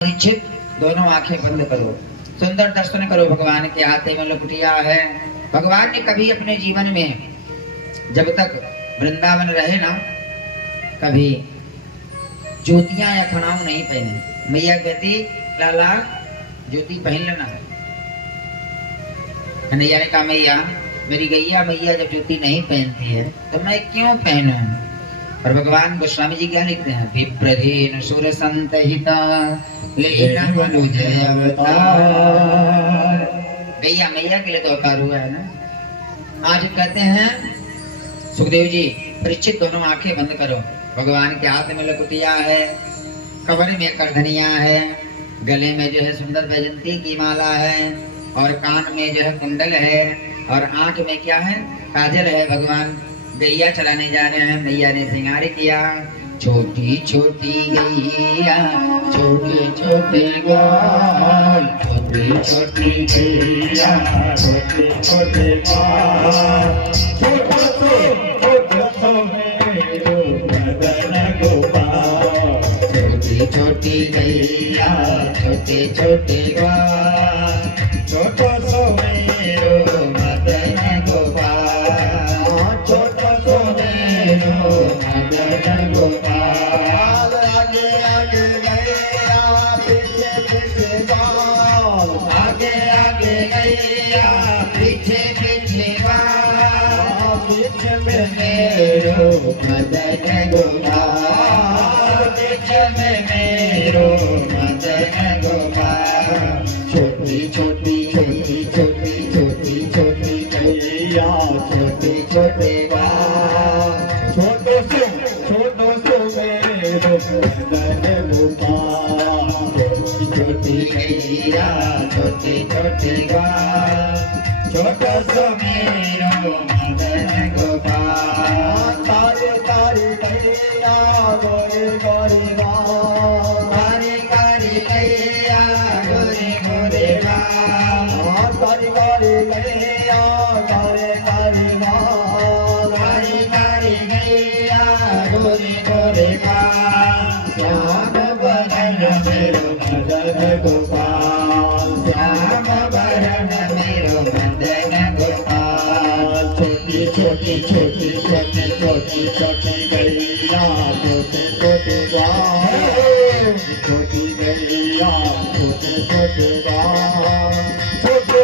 परीक्षित दोनों आंखें बंद करो, सुंदर दर्शन करो। भगवान के हाथे में लुकुटिया है। भगवान ने कभी अपने जीवन में जब तक वृंदावन रहे ना, कभी ज्योतियां या खड़ाऊ नहीं पहने। मैया कहती लाला ज्योति पहन लेना। कन्हैया ने कहा मैया मेरी गैया मैया जब ज्योति नहीं पहनती है तो मैं क्यों पहनूं। और भगवान गोस्वामी जी क्या लिखते हैं, विप्रधीन सुर संत हिता लेना मनुजय अवतार। गैया मैया के लिए तो अवतार हुआ है ना। आज कहते हैं सुखदेव जी परीक्षित दोनों आंखें बंद करो। भगवान के हाथ में लकुटिया है, कमर में करधनिया है, गले में जो है सुंदर वैजंती की माला है, और कान में जो है कुंडल है, और आंख में क्या है, काजल है। भगवान गैया चलाने जा रहे हैं। मैया ने श्रृंगार किया। छोटी छोटी गैया छोटे छोटे ग्वाल, छोटी छोटी गैया छोटे छोटे ग्वाल, छोटा सो मेरो मदन गोपाल। छोटी छोटी गैया छोटे छोटे ग्वाल, छोटा सो मेरो मदन गोपाल। मदन गोपाल आगे आगे गैया पीछे पीछे बाल, आगे आगे गैया पीछे पीछे बाल। पीछे में मेरो मदन गोपाल, पीछे में मेरो मदन गोपाल। छोटी छोटी छोटी छोटी छोटी छोटी गैया छोटे छोटे बाल, छोटो सो मेरो मदन गोपाल। छोटी छोटी गैया छोटे छोटे बाल, छोटो सो मेरो मदन गोपाल। तारे तारे गैया गोरे गोरे गाल, तारे तारे गैया गोरे गोरे गाल, तारे तारे गैया गोरे गोरे गाल, तारे तारे गैया गोरे गोरे गाल। श्याम बदन मेरो मदन गोपाल, श्याम बदन मेरो मदन गोपाल। छोटी छोटी छोटी छोटी छोटी छोटी गैया छोटे छोटे गाल, छोटी गैया छोटे छोटे गाल। छोटो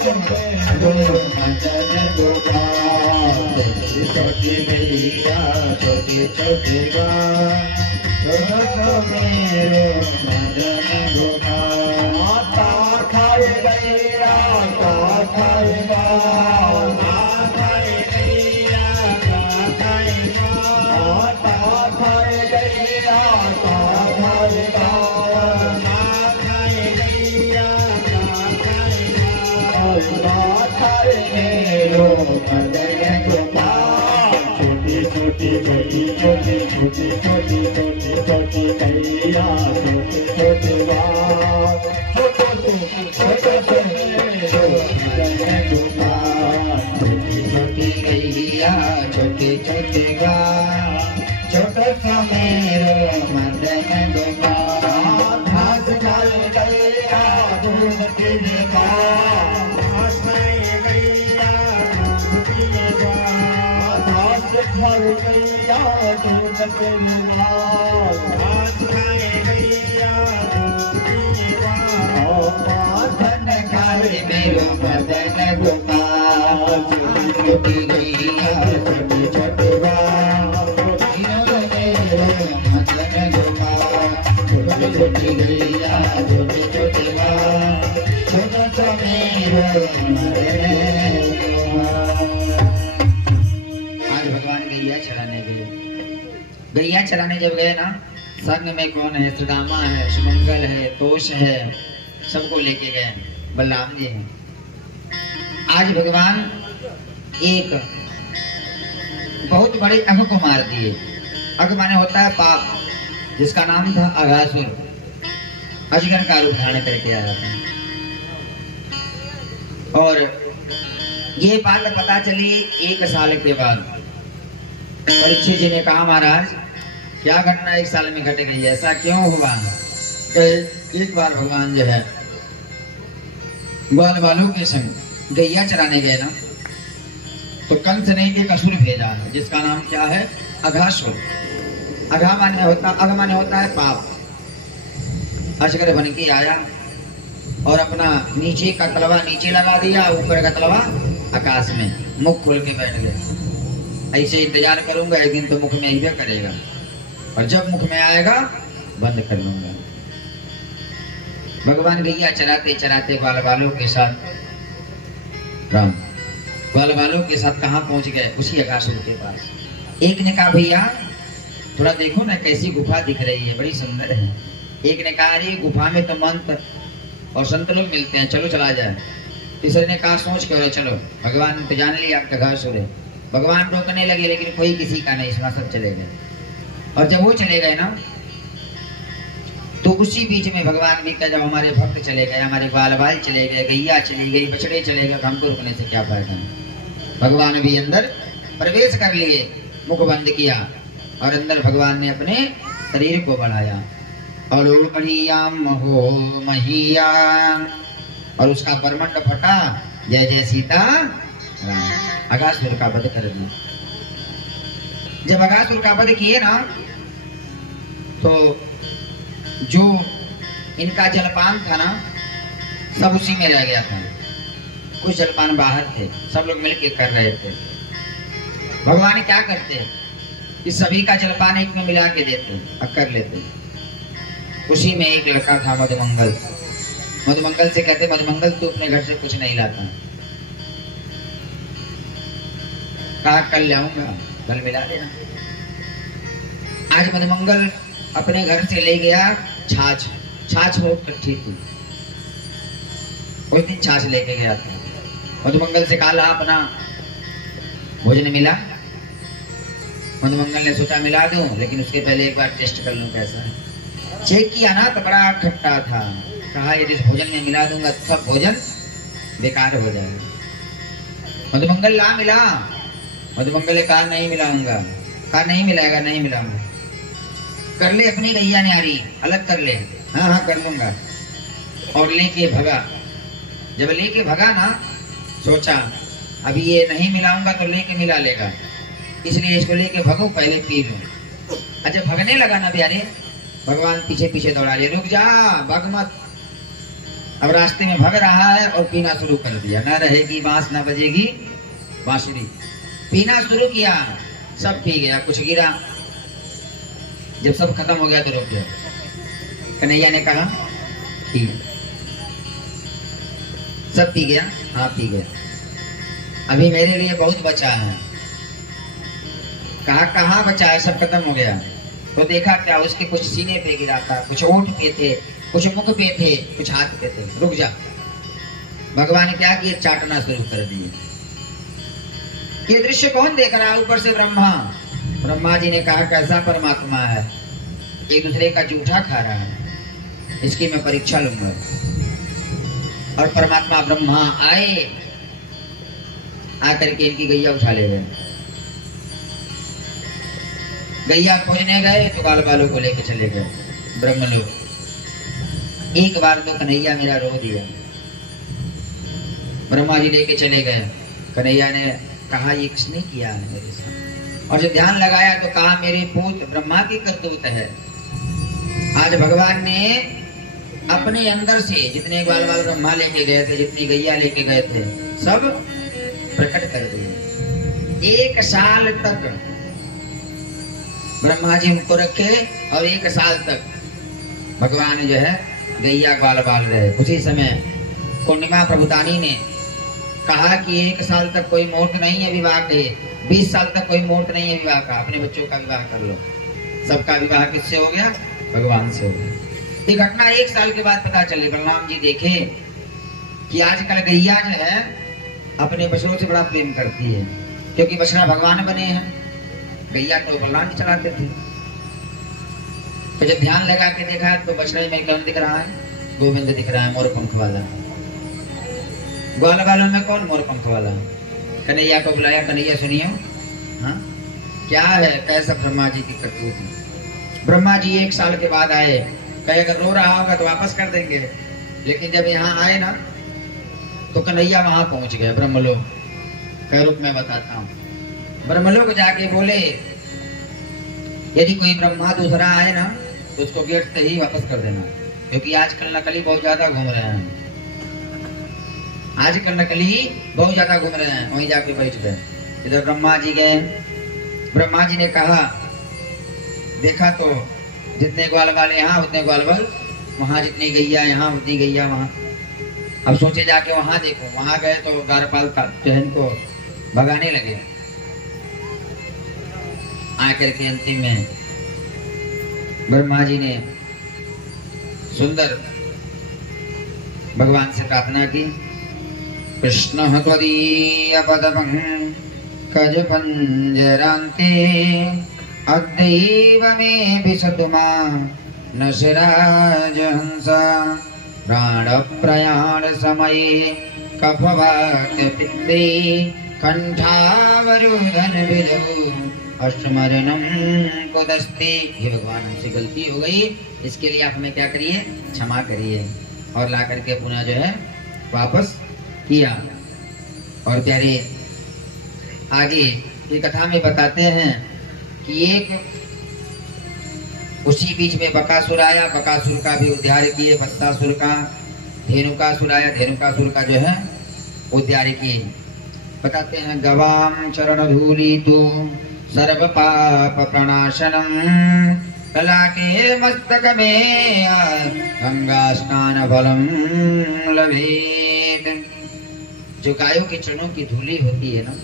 सो मेरो मदन गोपाल। छोटी छोटी गैया छोटे छोटे गाल, छोटो सो मेरो मदन गोपाल। माता खाए गैया खाए गाल, खाए गैया खाए गाल, माता खाए गैया खाए गाल, खाए गैया खाए गाल, खाए मेरो मदन गोपाल। छोटी छोटी गई छोटी छोटी छोटी छोटी छोटी गैया छोटे छोटे गाल, छोटो सो मेरो मदन गोपाल। छोटी छोटी गैया छोटे छोटे गाल, छोटो सो मेरो मदन गोपाल। घास खाए गैया दूध पीने गाल, घास खाए गैया दूध पीने गाल, घास खाए गैया दूध पीने गाल, घास खाए गैया दूध पीने गाल। माखन खाए मेरो मदन गोपाल। छोटी छोटी गैया छोटे छोटे गाल, मेरो मदन गोपाल। छोटी छोटी गैया छोटे छोटे गाल, छोटा सा मेरो मदन गोपाल। आज भगवान गैया चलाने गए। गैया चलाने जब गए ना, संग में कौन है, सुदामा है, सुमंगल है, तोष है, सबको लेके गए। बलराम जी हैं। आज भगवान एक बहुत बड़े अघ को मार दिए। अघ माने होता है पाप, जिसका नाम था अघासुर। अजगर का रूप धारण करके आया था। और ये बात पता चली 1 साल के बाद। परीक्षित जी ने कहा महाराज क्या घटना 1 साल में घट गई, ऐसा क्यों हुआ। एक बार भगवान जो है ग्वाल बालों के संग गैया चराने गए ना, तो कंस ने एक असुर भेजा है जिसका नाम क्या है, अघासुर। अघ माने होता है पाप। अजगर बन के आया और अपना नीचे का तलवा नीचे लगा दिया, ऊपर का तलवा आकाश में, मुख खोल के बैठ गया। ऐसे इंतजार करूंगा, एक दिन तो मुख में ही करेगा, और जब मुख में आएगा बंद कर लूंगा। भगवान गैया चराते चराते ग्वाल बालों के साथ राम ग्वाल बालों के साथ कहाँ पहुंच गए, उसी अघासुर के पास। एक ने कहा भैया थोड़ा देखो ना कैसी गुफा दिख रही है, बड़ी सुंदर है। एक ने कहा अरे गुफा में तो मंत्र और संत लोग मिलते हैं, चलो चला जाए। तीसरे ने कहा सोच के चलो, भगवान तो जान लिया आपका अघासुर है। भगवान रोकने लगे लेकिन कोई किसी का नहीं सुना, सब चले गए। और जब वो चले गए ना, तो उसी बीच में भगवान भी कहा जब हमारे भक्त चले गए, हमारे बाल बाल चले गए, गैया चली गई, बछड़े चले गए, हमको रुकने से क्या फायदा है। भगवान भी अंदर प्रवेश कर लिए, मुख बंद किया और अंदर भगवान ने अपने शरीर को बढ़ाया। और हो महिया, और उसका बरमंड फटा, जय जय सीता राम। अघासुर का वध कर दिया। जब अघासुर का वध किए ना, तो जो इनका जलपान था ना, सब उसी में रह गया था। कुछ जलपान बाहर थे, सब लोग मिलके कर रहे थे। भगवान क्या करते कि सभी का जलपान एक में मिला के देते और कर लेते। उसी में एक लड़का था मधुमंगल। मधुमंगल से कहते मधुमंगल तू अपने घर से कुछ नहीं लाता। कहा कल लाऊंगा, कल मिला देना। आज मधुमंगल अपने घर से ले गया छाछ। छाछ बहुत कट्ठी थी, उस दिन छाछ लेके गया था। मधुमंगल से कहा अपना भोजन मिला। मधुमंगल ने सोचा मिला दूं, लेकिन उसके पहले एक बार टेस्ट कर लूं कैसा है। चेक किया ना तो बड़ा खट्टा था। कहा यदि इस भोजन में मिला दूंगा तो सब भोजन बेकार हो जाएगा। मधुमंगल ला मिला। मधुमंगल ने कहा नहीं मिलाऊंगा। कहा नहीं मिलाएगा, नहीं मिलाऊंगा। कर ले अपनी गैया न्यारी, अलग कर ले। हाँ हाँ कर लूंगा। और लेके भगा। जब लेके भगा ना, सोचा अभी ये नहीं मिलाऊंगा तो लेके मिला लेगा, इसलिए इसको लेके भगो, पहले पी लूं। अच्छा भगने लगा ना प्यारे, भगवान पीछे पीछे दौड़ा लिया, रुक जा भग मत। अब रास्ते में भग रहा है और पीना शुरू कर दिया। ना रहेगी बांस ना बजेगी बांसुरी। पीना शुरू किया, सब पी गया, कुछ गिरा। जब सब खत्म हो गया तो रुक गया। कन्हैया ने कहा ठीक, सब पी गया? हाँ पी गया। अभी मेरे लिए बहुत बचा है। कहा कहाँ बचा है? सब खत्म हो गया। तो देखा क्या, उसके कुछ सीने पे गिरा था, कुछ ओंठ पे थे, कुछ मुख पे थे, कुछ हाथ पे थे। रुक जा। भगवान ने क्या किया, चाटना शुरू कर दिए। ये दृश्य कौन देख रहा है? ऊपर से ब्रह्मा। ब्रह्मा जी ने कहा कैसा परमात्मा है, एक दूसरे का जूठा खा रहा है, इसकी मैं परीक्षा लूंगा। और परमात्मा ब्रह्मा आए, आकर के इनकी गैया उठा ले गए। गैया खोजने गए तो ग्वाल बालों को लेके चले गए ब्रह्मलोक। एक बार तो कन्हैया मेरा रो दिया। ब्रह्मा जी लेके चले गए। कन्हैया ने कहा ये किसने किया है मेरे साथ? और जब ध्यान लगाया तो कहा मेरे पूत ब्रह्मा की करतूत है। आज भगवान ने अपने अंदर से जितने ग्वाल बाल ब्रह्मा लेके गए थे, जितनी गैया लेके गए थे, सब प्रकट कर दिए। 1 साल तक ब्रह्मा जी हमको रखे और 1 साल तक भगवान जो है गैया ग्वाल बाल रहे। उसी समय पूर्णिमा प्रभुतानी ने कहा कि 1 साल तक कोई मुहूर्त नहीं है विवाह के, 20 साल तक कोई मुहूर्त नहीं है विवाह का, अपने बच्चों का विवाह कर लो। सबका विवाह किससे हो गया? भगवान से हो गया। ये घटना 1 साल के बाद पता चली। बलराम जी देखे कि आजकल गैया जो है अपने बछड़ों से बड़ा प्रेम करती है, क्योंकि बछड़ा भगवान बने हैं, गैया तो बलराम जी चलाते थे। तो जब ध्यान लगा के देखा तो बछड़े में कौन दिख रहा है? गोविंद दिख रहा है, मोर पंख वाला। ग्वाल बालों में कौन? मोर पंख वाला। कन्हैया को बुलाया, कन्हैया सुनियो, हाँ क्या है, कैसा ब्रह्मा जी की करतूत। ब्रह्मा जी 1 साल के बाद आए कहे अगर रो रहा होगा तो वापस कर देंगे। लेकिन जब यहाँ आए ना तो कन्हैया वहां पहुंच गए ब्रह्मलोक। कह रूप में बताता हूँ। ब्रह्मलोक जाके बोले यदि कोई ब्रह्मा दूसरा आए ना तो उसको गेट से ही वापस कर देना, क्योंकि आजकल नकली बहुत ज्यादा घूम रहे हैं। आजकल नकली बहुत ज्यादा घूम रहे हैं। वहीं जाके बैठ गए। इधर ब्रह्मा जी गए। ब्रह्मा जी ने कहा देखा तो जितने ग्वाल वाले यहाँ उतने ग्वाल वाल वहां, जितनी गैया यहाँ उतनी गैया वहां। अब सोचे जाके वहां देखो। वहां गए तो द्वारपाल चहन को भगाने लगे। आकर के अंतिम में ब्रह्मा जी ने सुंदर भगवान से प्रार्थना की। कृष्ण त्वदीय पदपंकज पंजरान्ते अद्यैव मे विशतु मां न शिराजहंसा प्राणप्रयाण समये कफवात पित्ते कंठावरोधन विदौ अस्मरणं कुदस्ते। ये भगवान हमसे गलती हो गई, इसके लिए आप हमें क्या करिए, क्षमा करिए। और ला करके पुनः जो है वापस किया। और प्यारे आगे ये कथा में बताते हैं कि एक उसी बीच में बकासुर आया। बकासुर का भी उद्धार किए। वत्सासुर का, धेनुकासुर आया। धेनुकासुर का जो है उद्धार किए। बताते हैं गवाम चरण धूली तू सर्व पाप प्रणाशनम कलाके मस्तक में गंगा स्नान फलम लभेत। जो गायों के चरणों की धूली होती है ना,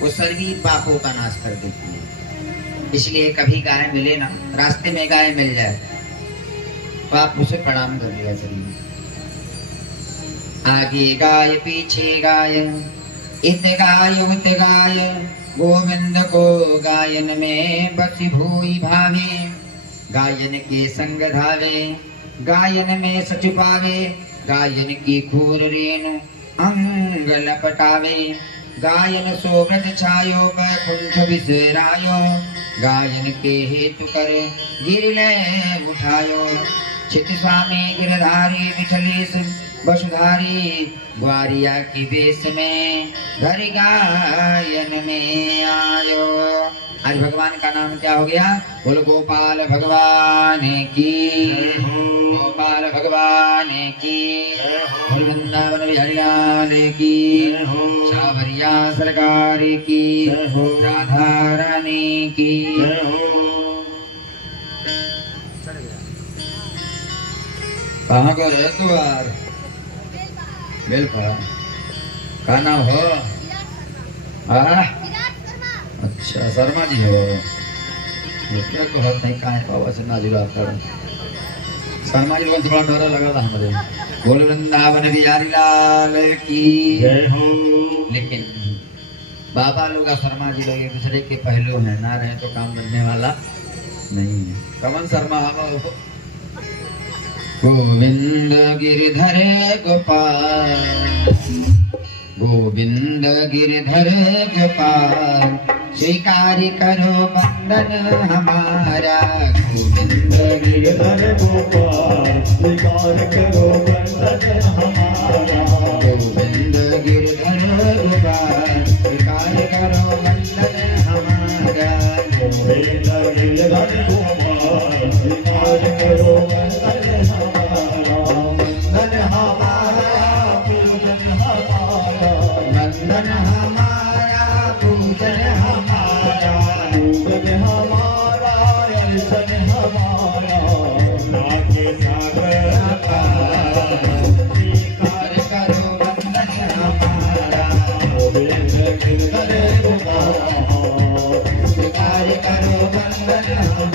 वो सभी पापों का नाश कर देती है। इसलिए कभी गाय मिले ना, रास्ते में गाय मिल जाए तो आप उसे प्रणाम कर लिया करिए। आगे गाय पीछे गाय, इत गाय उत गाय, गोविंद को गायन में बसी भूई भावे। गायन के संग धावे, गायन में सच पावे। गायन की खूर रेणु अंग लपटावे। गायन सोव्रत छायो बैकुंठ विसरायो। गायन के हेतु कर गिरिलय उठायो। चित स्वामी गिरधारी विठलेश वसुधारी ग्वारिया की वेश में घर गायन में आयो। आज भगवान का नाम क्या हो गया? बोलो गोपाल भगवान की, गोपाल भगवान की, बोल वृंदावन बिहारी लाल की, सावरिया सरकार की, राधा रानी की। कहाँ को रहे तू यार? बेलखा का नाम हो? अच्छा शर्मा जी हो। क्या को हाथ नहीं कहाँ बाबा से ना जुड़ा कर। शर्मा जी लोग थोड़ा डर लगा था हमारे। बोल वृंदावन बिहारी लाल की जय हो। लेकिन बाबा लोग और शर्मा जी लोग एक दूसरे के पहलू हैं, ना रहे तो काम बनने वाला नहीं है। कमन शर्मा हो। गोविंद गिरधर गोपाल, गोविंद गिरधर गोपाल, स्वीकार करो बंदन हमारा। गोविंद गिरधर गोपाल, स्वीकार करो बंदन हमारा। गोविंद गिरधर गोपाल, स्वीकार करो बंदन हमारा। गोविंद गिरधर गोपाल, स्वीकार करो बंदन हमारा। बंदन हमारा पूजन हमारा, बंदन हमारा पूजन हमारा, पूजन हमारा अर्चन हमारा। नाके सागर स्वीकार करो बंदन हमारा। गोविंद गिरधर गोपाल, स्वीकार करो बंदन हमारा।